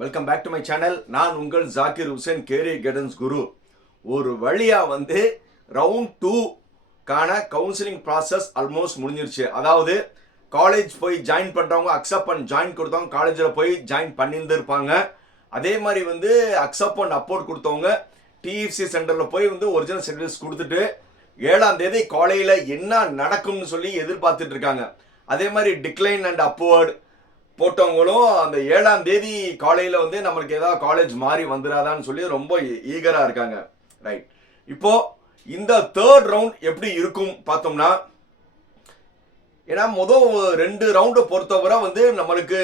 Welcome back to my channel நான் உங்கள் Zakir Hussain career guidance குரு ஒரு வழியாக வந்து ரவுண்ட் டூக்கான கவுன்சிலிங் ப்ராசஸ் ஆல்மோஸ்ட் முடிஞ்சிருச்சு. அதாவது காலேஜ் போய் ஜாயின் பண்ணுறவங்க அக்செப்ட் பண்ணி ஜாயின் கொடுத்தவங்க காலேஜில் போய் ஜாயின் பண்ணியிருந்துருப்பாங்க. அதே மாதிரி வந்து அக்செப்ட் பண்ண அப்போர்ட் கொடுத்தவங்க டிஎஃப்சி சென்டரில் போய் வந்து ஒரிஜினல் சர்டிஃபிகேட்ஸ் கொடுத்துட்டு ஏழாம் தேதி காலையில் என்ன நடக்கும்னு சொல்லி எதிர்பார்த்துட்டு இருக்காங்க. அதே மாதிரி டிக்ளைன் அண்ட் அப்வர்டு போட்டவங்களும் அந்த ஏழாம் தேதி காலையில் வந்து நம்மளுக்கு ஏதாவது காலேஜ் மாறி வந்துடாதான்னு சொல்லி ரொம்ப ஈகராக இருக்காங்க. ரைட் இப்போ இந்த தேர்ட் ரவுண்ட் எப்படி இருக்கும் பார்த்தோம்னா ஏன்னா முதல் ரெண்டு ரவுண்டை பொறுத்தவரை வந்து நம்மளுக்கு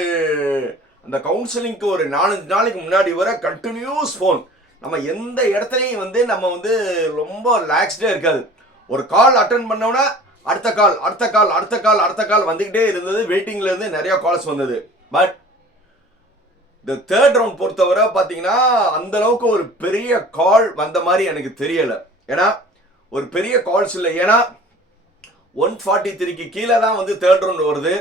அந்த கவுன்சிலிங்க்கு ஒரு நாலஞ்சு நாளைக்கு முன்னாடி வர கண்டினியூஸ் ஃபோன் நம்ம எந்த இடத்துலையும் வந்து நம்ம வந்து ரொம்ப ரிலாக்ஸ்டே இருக்காது. ஒரு கால் அட்டன் பண்ணோன்னா அடுத்த கால் அடுத்த கால் அடுத்த கால் அடுத்த கால் வந்துக்கிட்டே இருந்தது. வெயிட்டிங்ல இருந்து நிறைய கால்ஸ் வந்தது. பட் இந்த தேர்ட் ரவுண்ட் பொறுத்தவரை பார்த்தீங்கன்னா அந்த அளவுக்கு ஒரு பெரிய கால் வந்த மாதிரி எனக்கு தெரியல. ஏன்னா ஒரு பெரிய கால்ஸ் இல்லை. ஏன்னா ஒன் ஃபார்ட்டி த்ரீக்கு கீழே தான் வந்து தேர்ட் ரவுண்ட் வருது.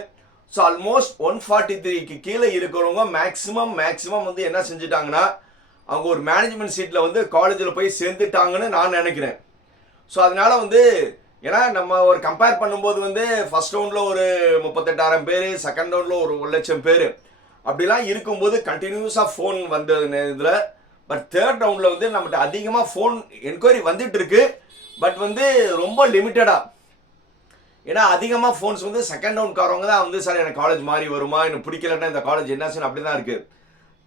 ஸோ ஆல்மோஸ்ட் ஒன் ஃபார்ட்டி த்ரீக்கு கீழே இருக்கிறவங்க மேக்ஸிமம் மேக்ஸிமம் வந்து என்ன செஞ்சுட்டாங்கன்னா அவங்க ஒரு மேனேஜ்மெண்ட் சீட்டில் வந்து காலேஜில் போய் சேர்ந்துட்டாங்கன்னு நான் நினைக்கிறேன். ஸோ அதனால வந்து ஏன்னா நம்ம ஒரு கம்பேர் பண்ணும்போது வந்து ஃபர்ஸ்ட் ரவுண்டில் ஒரு முப்பத்தெட்டாயிரம் பேர் செகண்ட் ரவுண்டில் ஒரு ஒரு லட்சம் பேர். அப்படிலாம் இருக்கும்போது கண்டினியூஸாக ஃபோன் வந்தது இதில் பட் தேர்ட் ரவுண்டில் வந்து நம்மகிட்ட அதிகமாக ஃபோன் என்கொயரி வந்துட்டு இருக்கு. பட் வந்து ரொம்ப லிமிட்டடாக ஏன்னா அதிகமாக ஃபோன்ஸ் வந்து செகண்ட் ரவுண்ட்காரவங்க தான் வந்து சார் எனக்கு காலேஜ் மாறி வருமா? எனக்கு பிடிக்கலன்னா இந்த காலேஜ் என்னாச்சுன்னு அப்படி தான் இருக்குது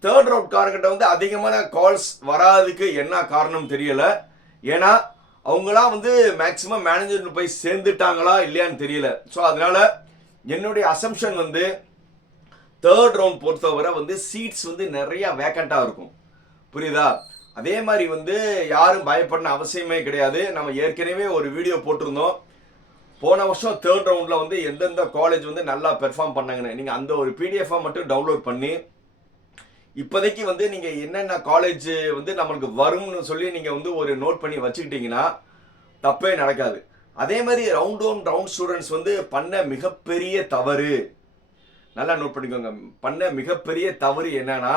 தேர்ட் ரவுண்ட்காரங்கிட்ட வந்து அதிகமான கால்ஸ் வராதுக்கு என்ன காரணம் தெரியலை. ஏன்னா அவங்களாம் வந்து மேக்ஸிமம் மேனேஜர் போய் சேர்ந்துட்டாங்களா இல்லையான்னு தெரியல. ஸோ அதனால என்னுடைய அசம்ஷன் வந்து தேர்ட் ரவுண்ட் பொறுத்தவரை வந்து சீட்ஸ் வந்து நிறைய வேக்கண்ட்டாக இருக்கும். புரியுதா? அதே மாதிரி வந்து யாரும் பயப்படணும் அவசியமே கிடையாது. நம்ம ஏற்கனவே ஒரு வீடியோ போட்டிருந்தோம். போன வருஷம் தேர்ட் ரவுண்டில் வந்து எந்தெந்த காலேஜ் வந்து நல்லா பெர்ஃபார்ம் பண்ணாங்கன்னு. நீங்கள் அந்த ஒரு பிடிஎஃபாக மட்டும் டவுன்லோட் பண்ணி இப்போதைக்கு வந்து நீங்கள் என்னென்ன காலேஜ் வந்து நம்மளுக்கு வரும்னு சொல்லி நீங்கள் வந்து ஒரு நோட் பண்ணி வச்சுக்கிட்டீங்கன்னா தப்பே நடக்காது. அதே மாதிரி ரவுண்ட் ஒன் ரவுண்ட் ஸ்டூடெண்ட்ஸ் வந்து பண்ண மிகப்பெரிய தவறு. நல்லா நோட் பண்ணிக்கோங்க. பண்ண மிகப்பெரிய தவறு என்னன்னா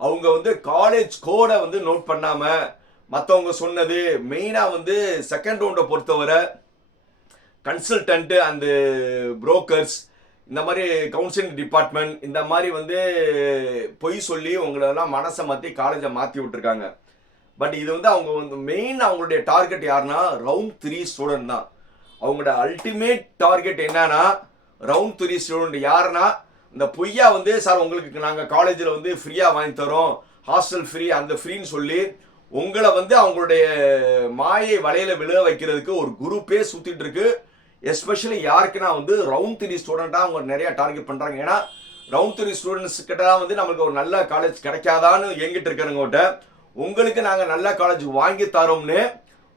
அவங்க வந்து காலேஜ் கோடை வந்து நோட் பண்ணாமல் மற்றவங்க சொன்னது மெயினாக வந்து செகண்ட் ரவுண்டை பொறுத்தவரை கன்சல்டன்ட்டு அந்த புரோக்கர்ஸ் இந்த மாதிரி கவுன்சிலிங் டிபார்ட்மெண்ட் இந்த மாதிரி வந்து பொய் சொல்லி உங்களெல்லாம் மனசை மாற்றி காலேஜை மாற்றி விட்டுருக்காங்க. பட் இது வந்து அவங்க வந்து மெயின் அவங்களுடைய டார்கெட் யாருன்னா ரவுண்ட் த்ரீ ஸ்டூடெண்ட் தான். அவங்களோட அல்டிமேட் டார்கெட் என்னன்னா ரவுண்ட் த்ரீ ஸ்டூடெண்ட் யாருன்னா இந்த பொய்யா வந்து சார் உங்களுக்கு நாங்கள் காலேஜில் வந்து ஃப்ரீயாக வாங்கி தரோம். ஹாஸ்டல் ஃப்ரீ அந்த ஃப்ரீன்னு சொல்லி உங்களை வந்து அவங்களுடைய மாயை வலையில விழ வைக்கிறதுக்கு ஒரு குரூப்பே சுற்றிட்டு இருக்கு. எஸ்பெஷலி யாருக்குன்னா வந்து ரவுண்ட் த்ரீ ஸ்டூடெண்ட்டாக அவங்க நிறையா டார்கெட் பண்ணுறாங்க ஏன்னா ரவுண்ட் த்ரீ ஸ்டூடெண்ட்ஸ் கிட்ட தான் வந்து நமக்கு ஒரு நல்ல காலேஜ் கிடைக்காதான்னு எங்கிட்டு இருக்கிறவங்ககிட்ட உங்களுக்கு நாங்கள் நல்ல காலேஜ் வாங்கி தரோம்னு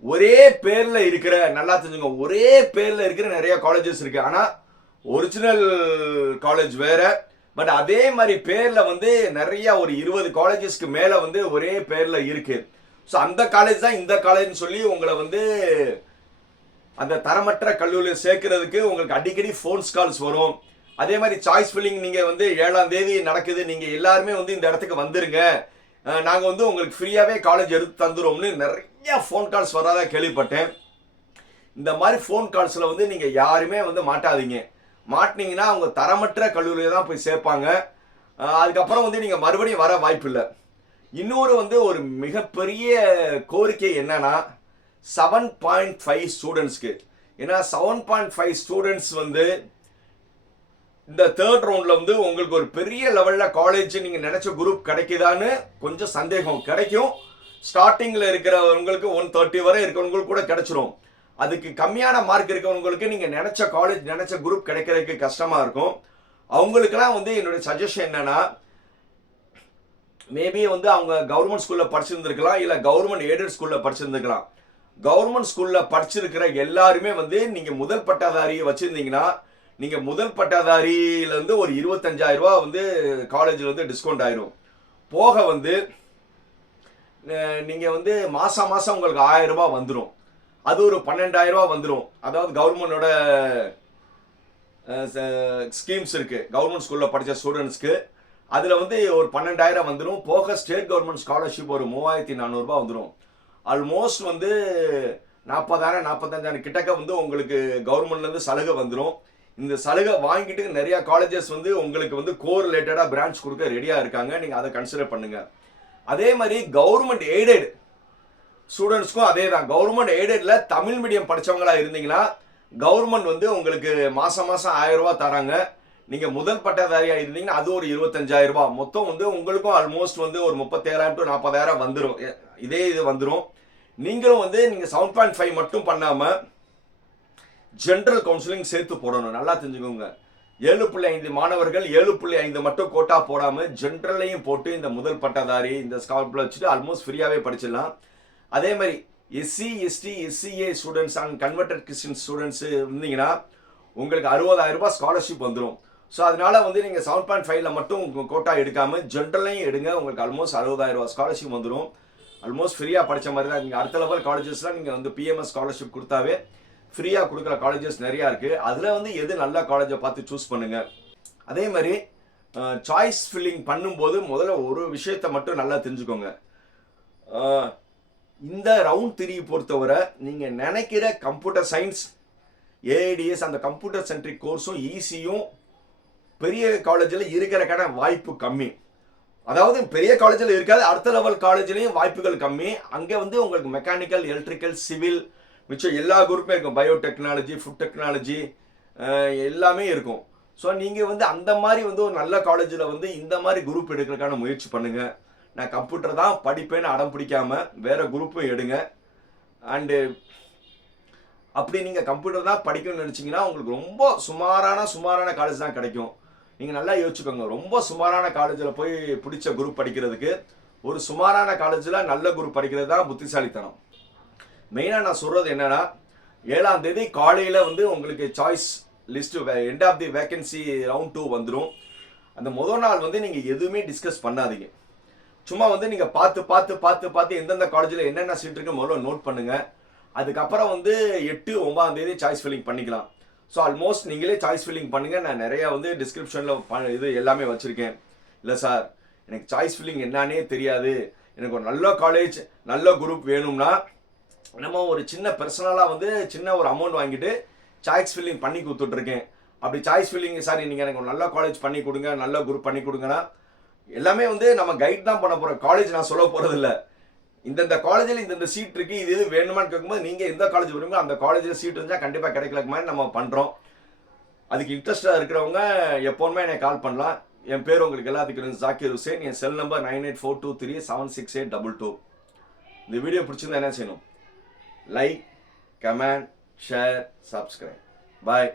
ஒரே பேரில் இருக்கிற நல்லா தெரிஞ்சுங்க ஒரே பேரில் இருக்கிற நிறைய காலேஜஸ் இருக்கு. ஆனால் ஒரிஜினல் காலேஜ் வேற பட் அதே மாதிரி பேரில் வந்து நிறைய ஒரு இருபது காலேஜஸ்க்கு மேலே வந்து ஒரே பேரில் இருக்கு. ஸோ அந்த காலேஜ் தான் இந்த காலேஜ்னு சொல்லி உங்களை வந்து அந்த தரமற்ற கல்லூரியில் சேர்க்கறதுக்கு உங்களுக்கு அடிக்கடி ஃபோன்ஸ் கால்ஸ் வரும். அதே மாதிரி சாய்ஸ் ஃபில்லிங் நீங்கள் வந்து ஏழாம் தேதி நடக்குது. நீங்கள் எல்லாருமே வந்து இந்த இடத்துக்கு வந்துருங்க. நாங்கள் வந்து உங்களுக்கு ஃப்ரீயாகவே காலேஜ் எடுத்து தந்துடுவோம்னு நிறைய ஃபோன் கால்ஸ் வராத கேள்விப்பட்டேன். இந்த மாதிரி ஃபோன் கால்ஸில் வந்து நீங்கள் யாருமே வந்து மாட்டாதீங்க. மாட்டினீங்கன்னா அவங்க தரமற்ற கல்லூரியில் தான் போய் சேர்ப்பாங்க. அதுக்கப்புறம் வந்து நீங்கள் மறுபடியும் வர வாய்ப்பு இல்லை. இன்னொரு வந்து ஒரு மிகப்பெரிய கோரிக்கை என்னன்னா செவன் பாயிண்ட் ஃபைவ் ஸ்டூடெண்ட்ஸ்க்கு ஏன்னா செவன் பாயிண்ட் ஃபைவ் ஸ்டூடெண்ட்ஸ் வந்து இந்த தேர்ட் ரவுண்டில் வந்து உங்களுக்கு ஒரு பெரிய லெவலில் காலேஜ் நீங்கள் நினச்ச குரூப் கிடைக்குதான்னு கொஞ்சம் சந்தேகம். கிடைக்கும். ஸ்டார்டிங்கில் இருக்கிறவங்களுக்கு ஒன் தேர்ட்டி வரை இருக்கிறவங்களுக்கு கூட கிடைச்சிரும். அதுக்கு கம்மியான மார்க் இருக்கிறவங்களுக்கு நீங்கள் நினச்ச காலேஜ் நினச்ச குரூப் கிடைக்கிறதுக்கு கஷ்டமாக இருக்கும். அவங்களுக்கெல்லாம் வந்து என்னுடைய சஜஷன் என்னென்னா மேபி வந்து அவங்க கவர்மெண்ட் ஸ்கூலில் படிச்சிருந்துருக்கலாம் இல்லை கவர்மெண்ட் எய்டட் ஸ்கூலில் படிச்சிருந்துருக்கலாம். கவர்மெண்ட் ஸ்கூலில் படிச்சிருக்கிற எல்லாருமே வந்து நீங்கள் முதல் பட்டாதாரியை வச்சுருந்தீங்கன்னா நீங்கள் முதல் பட்டாதாரியிலேருந்து ஒரு இருபத்தஞ்சாயிரம் ரூபா வந்து காலேஜில் வந்து டிஸ்கவுண்ட் ஆயிரும். போக வந்து நீங்கள் வந்து மாதம் மாதம் உங்களுக்கு ஆயிரம் ரூபாய் வந்துடும் அது ஒரு பன்னெண்டாயிரம் வந்துடும் அதாவது கவர்மெண்டோட ஸ்கீம்ஸ் இருக்குது கவர்மெண்ட் ஸ்கூலில் படித்த ஸ்டூடெண்ட்ஸ்க்கு அதில் வந்து ஒரு பன்னெண்டாயிரம் வந்துடும் போக ஸ்டேட் கவர்மெண்ட் ஸ்காலர்ஷிப் ஒரு மூவாயிரத்தி நானூறுரூபா வந்துடும் ஆல்மோஸ்ட் வந்து நாற்பதாயிரம் நாற்பத்தஞ்சாயிரம் கிட்டக்க வந்து உங்களுக்கு கவர்மெண்ட்லேருந்து சலுகை வந்துடும் இந்த சலுகை வாங்கிட்டு நிறையா காலேஜஸ் வந்து உங்களுக்கு வந்து கோர் ரிலேட்டடாக பிரான்ச் கொடுக்க ரெடியாக இருக்காங்க. நீங்கள் அதை கன்சிடர் பண்ணுங்கள் அதே மாதிரி கவர்மெண்ட் எய்டட் ஸ்டூடெண்ட்ஸ்க்கும் அதே தான். கவர்மெண்ட் எய்டடில் தமிழ் மீடியம் படிச்சவங்களா இருந்தீங்கன்னா கவர்மெண்ட் வந்து உங்களுக்கு மாதம் மாதம் ஆயிரம் ரூபா தராங்க. நீங்க முதல் பட்டதாரியா இருந்தீங்கன்னா அது ஒரு இருபத்தஞ்சாயிரம் ரூபாய். மொத்தம் வந்து உங்களுக்கும் ஆல்மோஸ்ட் வந்து ஒரு முப்பத்தேழாயிரம் டு நாற்பதாயிரம் வந்துடும் இதே இது வந்துடும் நீங்களும் வந்து நீங்க செவன் பாயிண்ட் ஃபைவ் மட்டும் பண்ணாம ஜென்ரல் கவுன்சிலிங் சேர்த்து போடணும். நல்லா தெரிஞ்சுக்கோங்க. ஏழு புள்ளி ஐந்து மாணவர்கள் ஏழு புள்ளி ஐந்து மட்டும் கோட்டா போடாம ஜென்ரலையும் போட்டு இந்த முதல் பட்டதாரி இந்த ஸ்காலர்ல வச்சுட்டு ஆல்மோஸ்ட் ஃப்ரீயாவே படிச்சிடலாம். அதே மாதிரி SC ST SCA students and converted Christian students இருந்தீங்கன்னா உங்களுக்கு அறுபதாயிரம் ரூபாய் ஸ்காலர்ஷிப் வந்துடும் ஸோ அதனால வந்து நீங்கள் செவன் பாயிண்ட் ஃபைவ்ல மட்டும் உங்கள் கோட்டா எடுக்காமல் ஜென்ரலையும் எடுங்க. உங்களுக்கு ஆல்மோஸ்ட் அறுபதாயிரம் ரூபா ஸ்காலர்ஷிப் வந்துடும் ஆல்மோஸ்ட் ஃப்ரீயாக படித்த மாதிரி தான் நீங்கள் அடுத்த லெவல் காலேஜஸ்லாம் நீங்கள் வந்து பிஎம்எஸ் ஸ்காலர்ஷிப் கொடுத்தாவே ஃப்ரீயாக கொடுக்குற காலேஜஸ் நிறையா இருக்குது அதில் வந்து எது நல்ல காலேஜை பார்த்து சூஸ் பண்ணுங்கள் அதே மாதிரி சாய்ஸ் ஃபில்லிங் பண்ணும்போது முதல்ல ஒரு விஷயத்தை மட்டும் நல்லா தெரிஞ்சுக்கோங்க. இந்த ரவுண்ட் த்ரீ பொறுத்தவரை நீங்கள் நினைக்கிற கம்ப்யூட்டர் சயின்ஸ் ஏஐடிஎஸ் அந்த கம்ப்யூட்டர் சென்ட்ரிக் கோர்ஸும் ஈஸியும் பெரிய காலேஜில் இருக்கிறக்கான வாய்ப்பு கம்மி. அதாவது பெரிய காலேஜில் இருக்காது அடுத்த லெவல் காலேஜ்லேயும் வாய்ப்புகள் கம்மி. அங்கே வந்து உங்களுக்கு மெக்கானிக்கல் எலக்ட்ரிக்கல் சிவில் மிச்சம் எல்லா குரூப்புமே இருக்கும். பயோடெக்னாலஜி ஃபுட் டெக்னாலஜி எல்லாமே இருக்கும். ஸோ நீங்கள் வந்து அந்த மாதிரி வந்து ஒரு நல்ல காலேஜில் வந்து இந்த மாதிரி குரூப் எடுக்கிறதுக்கான முயற்சி பண்ணுங்கள் நான் கம்ப்யூட்டர் தான் படிப்பேன்னு அடம் பிடிக்காமல் வேறு குரூப்பும் எடுங்க. அண்டு அப்படி நீங்கள் கம்ப்யூட்டர் தான் படிக்கணும்னு நினச்சிங்கன்னா உங்களுக்கு ரொம்ப சுமாரான சுமாரான காலேஜ் தான் கிடைக்கும். நீங்கள் நல்லா யோசிச்சுக்கோங்க. ரொம்ப சுமாரான காலேஜில் போய் பிடிச்ச குரூப் படிக்கிறதுக்கு ஒரு சுமாரான காலேஜில் நல்ல குரூப் படிக்கிறது தான் புத்திசாலித்தனம். மெயினாக நான் சொல்கிறது என்னென்னா ஏழாம் தேதி காலையில் வந்து உங்களுக்கு choice list end of the vacancy round two வந்துடும் அந்த முதல் நாள் வந்து நீங்கள் எதுவுமே டிஸ்கஸ் பண்ணாதீங்க. சும்மா வந்து நீங்கள் பார்த்து பார்த்து பார்த்து பார்த்து எந்தெந்த காலேஜில் என்னென்ன சீட் இருக்கு முதல்ல நோட் பண்ணுங்கள் அதுக்கப்புறம் வந்து எட்டு ஒன்பதாம் தேதி சாய்ஸ் ஃபில்லிங் பண்ணிக்கலாம். ஸோ ஆல்மோஸ்ட் நீங்களே சாய்ஸ் ஃபில்லிங் பண்ணுங்கள் நான் நிறையா வந்து டிஸ்கிரிப்ஷனில் இது எல்லாமே வச்சுருக்கேன். இல்லை சார் எனக்கு சாய்ஸ் ஃபில்லிங் என்னன்னே தெரியாது. எனக்கு ஒரு நல்ல காலேஜ் நல்ல குரூப் வேணும்னா நம்ம ஒரு சின்ன பர்சனலாக வந்து சின்ன ஒரு அமௌண்ட் வாங்கிட்டு சாய்ஸ் ஃபில்லிங் பண்ணி கொடுத்துட்ருக்கேன். அப்படி சாய்ஸ் ஃபில்லிங் சார் நீங்கள் எனக்கு ஒரு நல்ல காலேஜ் பண்ணி கொடுங்க நல்ல குரூப் பண்ணி கொடுங்கன்னா எல்லாமே வந்து நம்ம கைட் தான் பண்ண போகிறோம் காலேஜ் நான் சொல்ல போகிறது இல்லை இந்தந்த காலேஜில் இந்தந்த சீட் இருக்குது இது இது வேணுமான்னு கேட்கும்போது நீங்கள் எந்த காலேஜ் விரும்புங்க அந்த காலேஜில் சீட் இருந்தால் கண்டிப்பாக கிடைக்கல மாதிரி நம்ம பண்ணுறோம் அதுக்கு இன்ட்ரெஸ்டாக இருக்கிறவங்க எப்போவுமே என்னை கால் பண்ணலாம். என் பேர் உங்களுக்கு எல்லாத்துக்கும் இருக்கு ஜாக்கிர் ஹுசேன் என் cell number nine eight four two three seven six eight double two இந்த வீடியோ பிடிச்சிருந்தா என்ன செய்யணும்? Like comment share subscribe bye